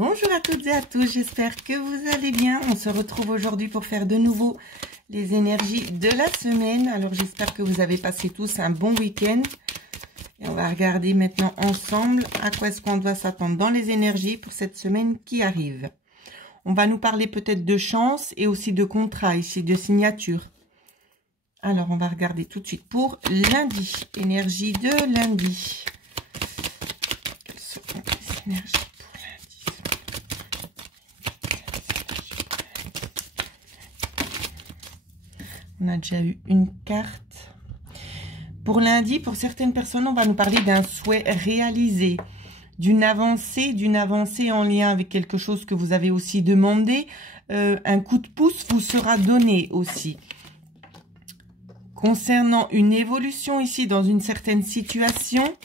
Bonjour à toutes et à tous, j'espère que vous allez bien. On se retrouve aujourd'hui pour faire de nouveau les énergies de la semaine. Alors j'espère que vous avez passé tous un bon week-end. Et on va regarder maintenant ensemble à quoi est-ce qu'on doit s'attendre dans les énergies pour cette semaine qui arrive. On va nous parler peut-être de chance et aussi de contrat ici, de signature. Alors on va regarder tout de suite pour lundi, énergie de lundi. Quelles sont les énergies ? On a déjà eu une carte. Pour lundi, pour certaines personnes, on va nous parler d'un souhait réalisé, d'une avancée en lien avec quelque chose que vous avez aussi demandé. Un coup de pouce vous sera donné aussi. Concernant une évolution ici dans une certaine situation,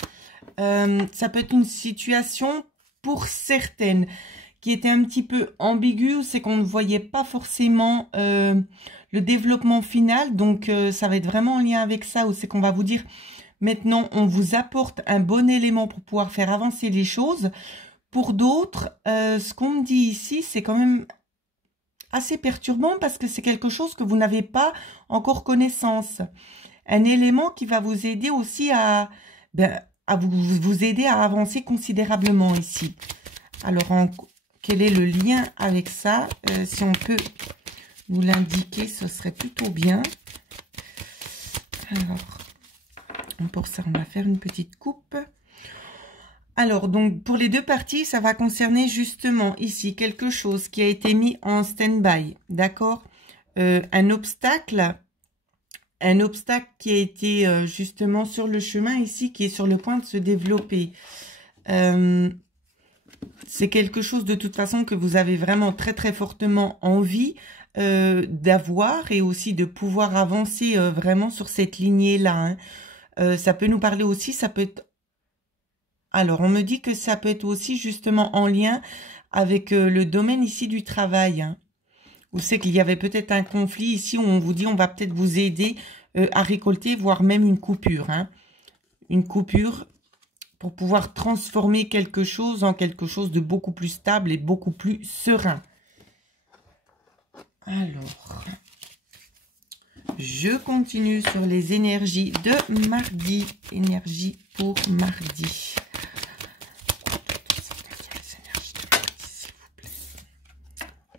ça peut être une situation pour certaines qui était un petit peu ambiguë, c'est qu'on ne voyait pas forcément le développement final, donc ça va être vraiment en lien avec ça, où c'est qu'on va vous dire, maintenant on vous apporte un bon élément pour pouvoir faire avancer les choses. Pour d'autres, ce qu'on me dit ici, c'est quand même assez perturbant parce que c'est quelque chose que vous n'avez pas encore connaissance. Un élément qui va vous aider aussi à vous aider à avancer considérablement ici. Alors, quel est le lien avec ça? Si on peut nous l'indiquer, ce serait plutôt bien. Alors, pour ça, on va faire une petite coupe. Alors, donc, pour les deux parties, ça va concerner justement ici quelque chose qui a été mis en stand-by, d'accord? Un obstacle qui a été justement sur le chemin ici, qui est sur le point de se développer. C'est quelque chose de toute façon que vous avez vraiment très très fortement envie d'avoir et aussi de pouvoir avancer vraiment sur cette lignée-là. Hein. Ça peut nous parler aussi, ça peut être... Alors, on me dit que ça peut être aussi justement en lien avec le domaine ici du travail. Hein. Où c'est qu'il y avait peut-être un conflit ici où on vous dit on va peut-être vous aider à récolter, voire même une coupure. Hein. Une coupure pour pouvoir transformer quelque chose en quelque chose de beaucoup plus stable et beaucoup plus serein. Alors, je continue sur les énergies de mardi. Énergie pour mardi.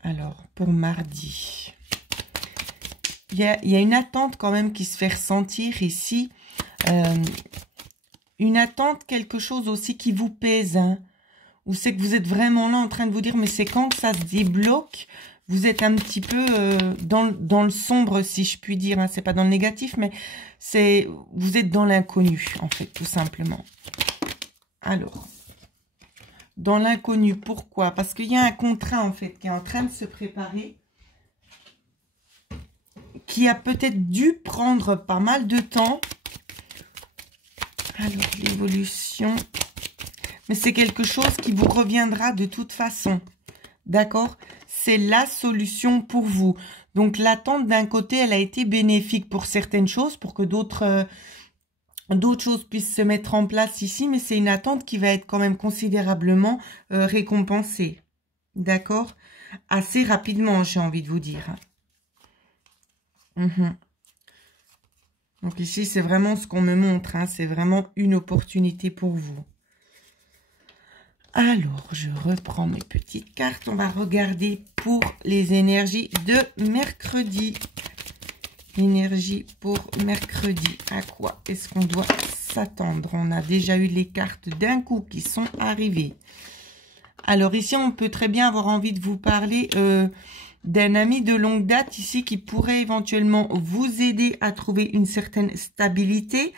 Alors, pour mardi, il y a une attente quand même qui se fait ressentir ici. Une attente, quelque chose aussi qui vous pèse. Hein, où c'est que vous êtes vraiment là en train de vous dire, mais c'est quand que ça se débloque? Vous êtes un petit peu dans le sombre, si je puis dire. Hein, c'est pas dans le négatif, mais vous êtes dans l'inconnu, en fait, tout simplement. Alors... Dans l'inconnu, pourquoi? Parce qu'il y a un contrat, en fait, qui est en train de se préparer, qui a peut-être dû prendre pas mal de temps. Alors, l'évolution. Mais c'est quelque chose qui vous reviendra de toute façon. D'accord? C'est la solution pour vous. Donc, l'attente d'un côté, elle a été bénéfique pour certaines choses, pour que d'autres choses puissent se mettre en place ici, mais c'est une attente qui va être quand même considérablement récompensée. D'accord? Assez rapidement, j'ai envie de vous dire. Donc ici, c'est vraiment ce qu'on me montre. Hein, c'est vraiment une opportunité pour vous. Alors, je reprends mes petites cartes. On va regarder pour les énergies de mercredi. Énergie pour mercredi. À quoi est-ce qu'on doit s'attendre? On a déjà eu les cartes d'un coup qui sont arrivées. Alors ici, on peut très bien avoir envie de vous parler d'un ami de longue date ici qui pourrait éventuellement vous aider à trouver une certaine stabilité.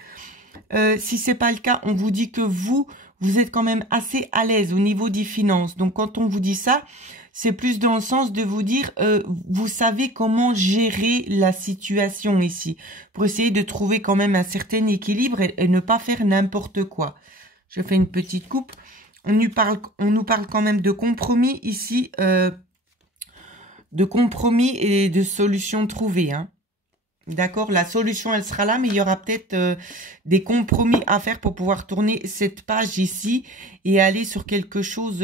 Si ce n'est pas le cas, on vous dit que vous êtes quand même assez à l'aise au niveau des finances. Donc quand on vous dit ça, c'est plus dans le sens de vous dire, vous savez comment gérer la situation ici, pour essayer de trouver quand même un certain équilibre et ne pas faire n'importe quoi. Je fais une petite coupe. On nous parle quand même de compromis ici, de compromis et de solutions trouvées. Hein. D'accord, la solution, elle sera là, mais il y aura peut-être des compromis à faire pour pouvoir tourner cette page ici et aller sur quelque chose...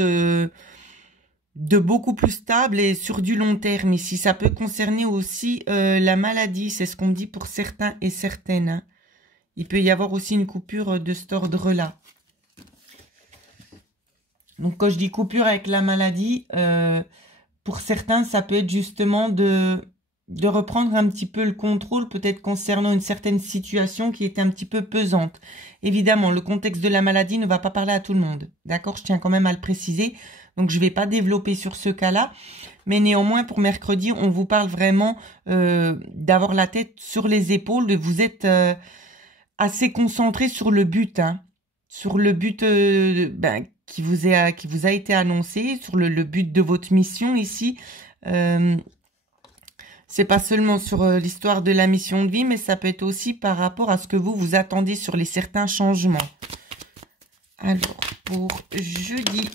de beaucoup plus stable et sur du long terme ici. Ça peut concerner aussi la maladie, c'est ce qu'on me dit pour certains et certaines. Hein. Il peut y avoir aussi une coupure de cet ordre-là. Donc quand je dis coupure avec la maladie, pour certains, ça peut être justement de reprendre un petit peu le contrôle, peut-être concernant une certaine situation qui était un petit peu pesante. Évidemment, le contexte de la maladie ne va pas parler à tout le monde. D'accord, je tiens quand même à le préciser. Donc, je ne vais pas développer sur ce cas-là. Mais néanmoins, pour mercredi, on vous parle vraiment d'avoir la tête sur les épaules, de vous être assez concentré sur le but. Hein, sur le but qui vous a été annoncé, sur le but de votre mission ici. C'est pas seulement sur l'histoire de la mission de vie, mais ça peut être aussi par rapport à ce que vous attendez sur les certains changements. Alors, pour jeudi,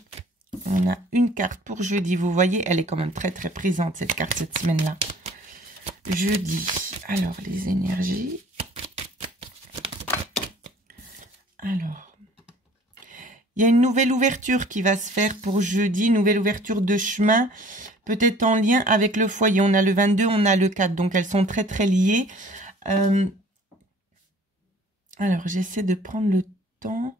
on a une carte pour jeudi. Vous voyez, elle est quand même très très présente, cette carte, cette semaine-là. Jeudi. Alors, les énergies. Alors, il y a une nouvelle ouverture qui va se faire pour jeudi, une nouvelle ouverture de chemin, peut-être en lien avec le foyer. On a le 22, on a le 4, donc elles sont très très liées. Alors, j'essaie de prendre le temps.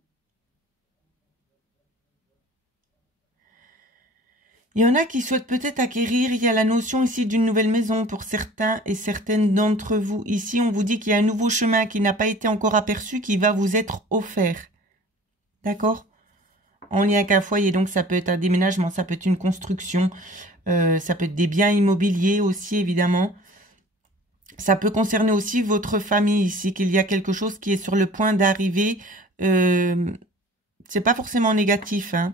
Il y en a qui souhaitent peut-être acquérir, il y a la notion ici d'une nouvelle maison pour certains et certaines d'entre vous. Ici, on vous dit qu'il y a un nouveau chemin qui n'a pas été encore aperçu, qui va vous être offert. D'accord ? En lien avec un foyer, donc ça peut être un déménagement, ça peut être une construction, ça peut être des biens immobiliers aussi, évidemment. Ça peut concerner aussi votre famille ici, qu'il y a quelque chose qui est sur le point d'arriver. C'est pas forcément négatif, hein,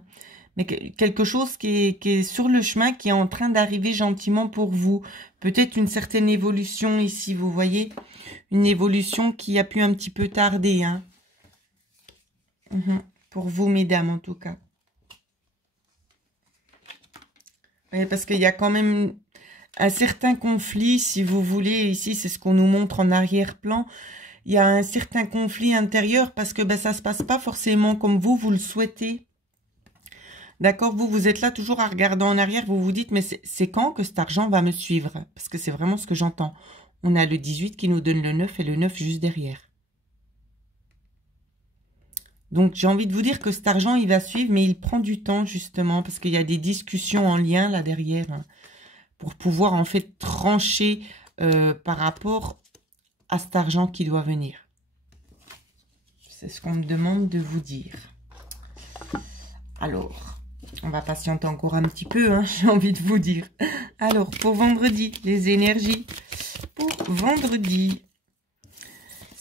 mais quelque chose qui est sur le chemin, qui est en train d'arriver gentiment pour vous. Peut-être une certaine évolution ici, vous voyez. Une évolution qui a pu un petit peu tarder, hein. Pour vous, mesdames, en tout cas. Oui, parce qu'il y a quand même un certain conflit, si vous voulez. Ici, c'est ce qu'on nous montre en arrière-plan. Il y a un certain conflit intérieur parce que ça ne se passe pas forcément comme vous le souhaitez. D'accord, vous êtes là toujours à regarder en arrière. Vous vous dites, mais c'est quand que cet argent va me suivre? Parce que c'est vraiment ce que j'entends. On a le 18 qui nous donne le 9 et le 9 juste derrière. Donc, j'ai envie de vous dire que cet argent, il va suivre, mais il prend du temps, justement, parce qu'il y a des discussions en lien, là, derrière, hein, pour pouvoir, en fait, trancher par rapport à cet argent qui doit venir. C'est ce qu'on me demande de vous dire. Alors, on va patienter encore un petit peu, hein, j'ai envie de vous dire. Alors, pour vendredi, les énergies. Pour vendredi...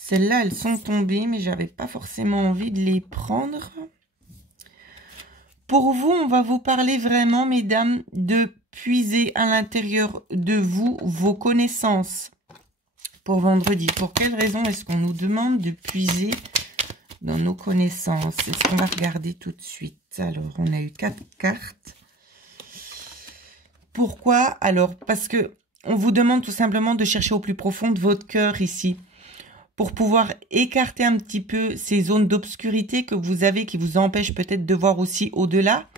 Celles-là, elles sont tombées, mais j'avais pas forcément envie de les prendre. Pour vous, on va vous parler vraiment, mesdames, de puiser à l'intérieur de vous vos connaissances. Pour vendredi, pour quelle raison est-ce qu'on nous demande de puiser dans nos connaissances? C'est ce qu'on va regarder tout de suite. Alors, on a eu 4 cartes. Pourquoi? Alors, parce que on vous demande tout simplement de chercher au plus profond de votre cœur ici, pour pouvoir écarter un petit peu ces zones d'obscurité que vous avez, qui vous empêchent peut-être de voir aussi au-delà.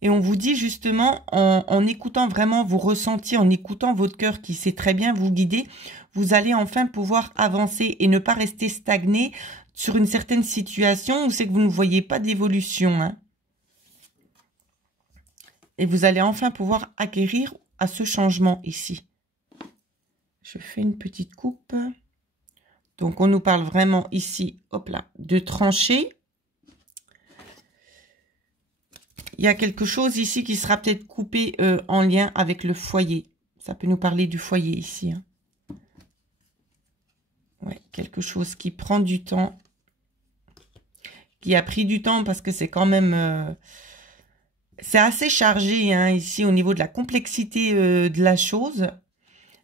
Et on vous dit justement, en écoutant vraiment vos ressentis, en écoutant votre cœur qui sait très bien vous guider, vous allez enfin pouvoir avancer et ne pas rester stagné sur une certaine situation où c'est que vous ne voyez pas d'évolution. Hein. Et vous allez enfin pouvoir acquérir à ce changement ici. Je fais une petite coupe. Donc, on nous parle vraiment ici, hop là, de trancher. Il y a quelque chose ici qui sera peut-être coupé en lien avec le foyer. Ça peut nous parler du foyer ici. Hein. Ouais, quelque chose qui prend du temps. Qui a pris du temps parce que c'est quand même... c'est assez chargé hein, ici au niveau de la complexité de la chose.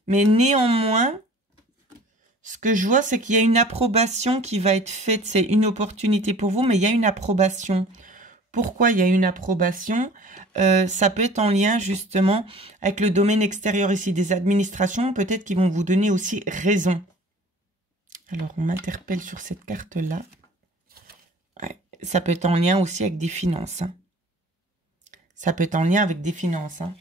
Mais néanmoins... Ce que je vois, c'est qu'il y a une approbation qui va être faite. C'est une opportunité pour vous, mais il y a une approbation. Pourquoi il y a une approbation? Ça peut être en lien justement avec le domaine extérieur ici, des administrations, peut-être qu'ils vont vous donner aussi raison. Alors, on m'interpelle sur cette carte-là. Ouais, ça peut être en lien aussi avec des finances. Hein. Ça peut être en lien avec des finances. Hein.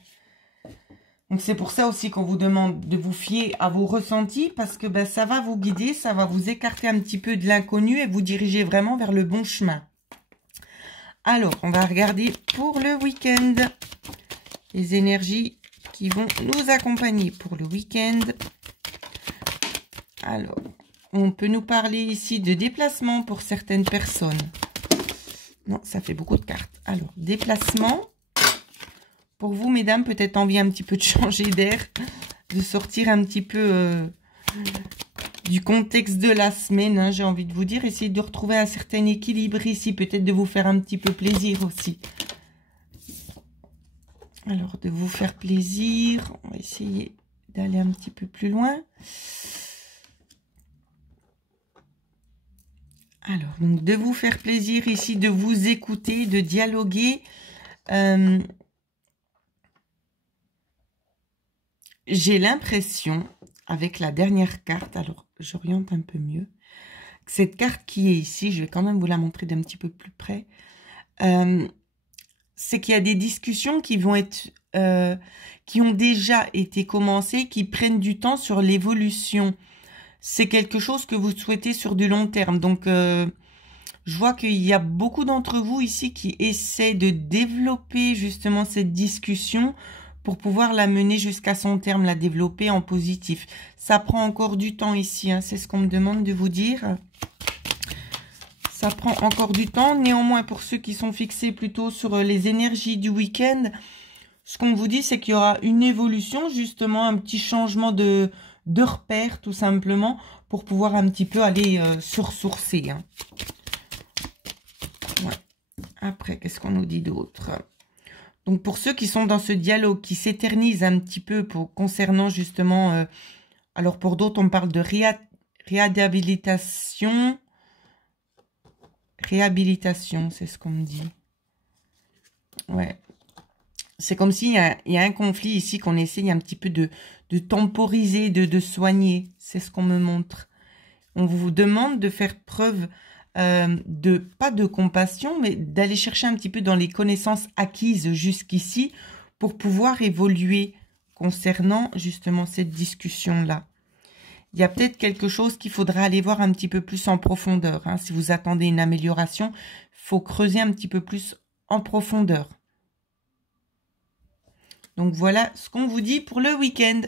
Donc, c'est pour ça aussi qu'on vous demande de vous fier à vos ressentis parce que ben, ça va vous guider, ça va vous écarter un petit peu de l'inconnu et vous diriger vraiment vers le bon chemin. Alors, on va regarder pour le week-end les énergies qui vont nous accompagner pour le week-end. Alors, on peut nous parler ici de déplacement pour certaines personnes. Non, ça fait beaucoup de cartes. Alors, déplacement. Pour vous, mesdames, peut-être envie un petit peu de changer d'air, de sortir un petit peu du contexte de la semaine, hein, j'ai envie de vous dire. Essayez de retrouver un certain équilibre ici, peut-être de vous faire un petit peu plaisir aussi. Alors, de vous faire plaisir, on va essayer d'aller un petit peu plus loin. Alors, donc, de vous faire plaisir ici, de vous écouter, de dialoguer. J'ai l'impression, avec la dernière carte, alors j'oriente un peu mieux, que cette carte qui est ici, je vais quand même vous la montrer d'un petit peu plus près, c'est qu'il y a des discussions qui vont être, qui ont déjà été commencées, qui prennent du temps sur l'évolution. C'est quelque chose que vous souhaitez sur du long terme. Donc, je vois qu'il y a beaucoup d'entre vous ici qui essaient de développer justement cette discussion pour pouvoir la mener jusqu'à son terme, la développer en positif. Ça prend encore du temps ici, hein, c'est ce qu'on me demande de vous dire. Ça prend encore du temps. Néanmoins, pour ceux qui sont fixés plutôt sur les énergies du week-end, ce qu'on vous dit, c'est qu'il y aura une évolution, justement, un petit changement de repère, tout simplement, pour pouvoir un petit peu aller se ressourcer. Hein. Ouais. Après, qu'est-ce qu'on nous dit d'autre ? Donc, pour ceux qui sont dans ce dialogue, qui s'éternise un petit peu concernant justement... alors, pour d'autres, on parle de réhabilitation. Réhabilitation, c'est ce qu'on me dit. Ouais. C'est comme s'il y a un conflit ici qu'on essaye un petit peu de temporiser, de soigner. C'est ce qu'on me montre. On vous demande de faire preuve... pas de compassion, mais d'aller chercher un petit peu dans les connaissances acquises jusqu'ici pour pouvoir évoluer concernant justement cette discussion-là. Il y a peut-être quelque chose qu'il faudra aller voir un petit peu plus en profondeur. Hein. Si vous attendez une amélioration, il faut creuser un petit peu plus en profondeur. Donc voilà ce qu'on vous dit pour le week-end.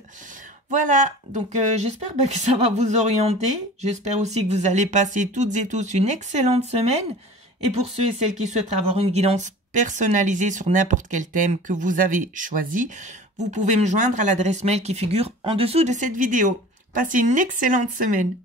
Voilà, donc j'espère que ça va vous orienter. J'espère aussi que vous allez passer toutes et tous une excellente semaine. Et pour ceux et celles qui souhaitent avoir une guidance personnalisée sur n'importe quel thème que vous avez choisi, vous pouvez me joindre à l'adresse mail qui figure en dessous de cette vidéo. Passez une excellente semaine.